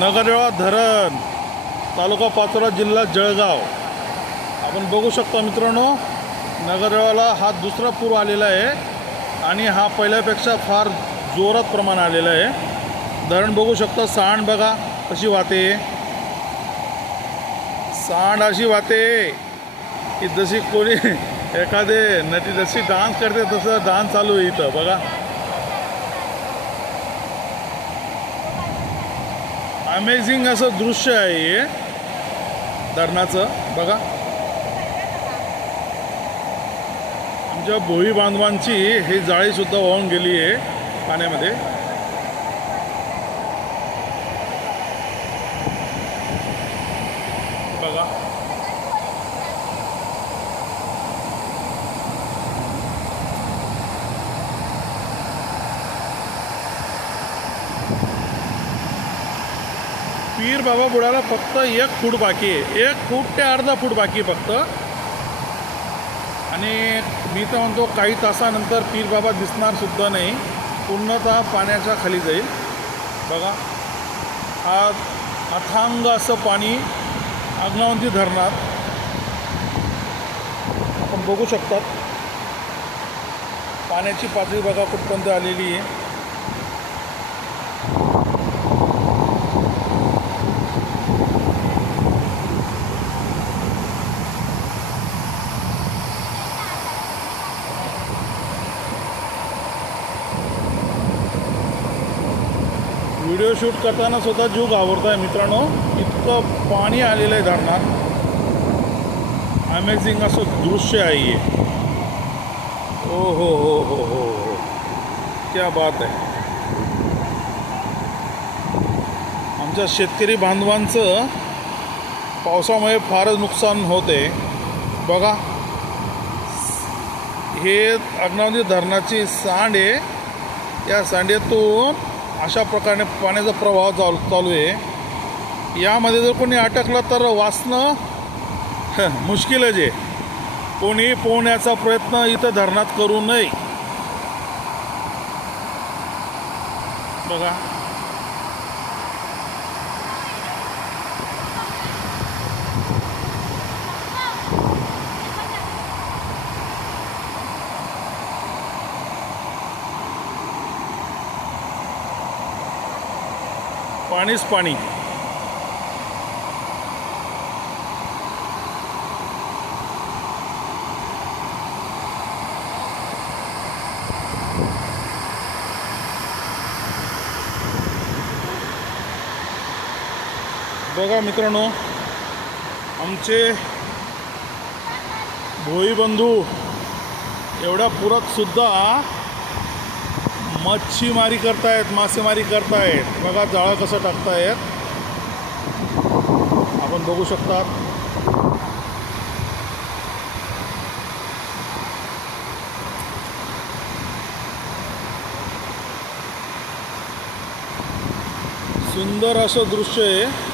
नगरवेळा धरण तालुका पाचोरा जिल्हा जळगाव. आपण बघू शकता मित्रांनो नगरवेळाला हा दुसरा पूर आलेला आहे आणि हा पहिल्यापेक्षा फार जोरात प्रमाण आलेलं आहे. धरण बघू शकता सांड बघा कशी वाहते. सांड अशी वाहते की जशी कोणी एखादे नटी जशी डान्स करते तसं डान्स चालू आहे इथं बघा. अमेझिंग असं दृश्य आहे हे. धरणाचं. बघा. आमच्या भोई बांधवांची ही जाळीसुद्धा वाहून गेली आहे पाण्यामध्ये बघा पीर बाबा बुडाला फक्त एक फूट बाकी आहे. एक फूट ते अर्धा फूट बाकी आहे फक्त. आणि मी तर म्हणतो काही तासानंतर पीर बाबा दिसणार सुद्धा नाही. पूर्णतः पाण्याच्या खाली जाईल. बघा. हा अथांग असं पाणी अग्नावंती धरणार. आपण बघू शकतात. पाण्याची पातळी बघा कुठपर्यंत आलेली आहे. व्हिडिओ शूट करताना सुद्धा जीव घाबरत आहे मित्रांनो. इतकं पाणी आलेलं आहे धरणात. अमेझिंग असं दृश्य आहे हे. ओ हो हो हो हो हो. क्या बात आहे. आमच्या शेतकरी बांधवांचं पावसामुळे फारच नुकसान होते. बघा. हे अग्नावती धरणाची सांड आहे. या सांडेतून अशा प्रकारे पाण्याचा प्रवाह चालू चालू आहे. यामध्ये जर कोणी अटकलं तर वाचणं मुश्किलच आहे कोणी पोहण्याचा प्रयत्न इथं धरणात करू नये. बघा. पाणीच पाणी. बघा मित्रांनो आमचे भोई बंधू एवढ्या पुरातसुद्धा मच्छीमारी करतायत मासेमारी करतायत. बघा जाळं कसं टाकतायत. आपण बघू शकतात. सुंदर असं दृश्य आहे.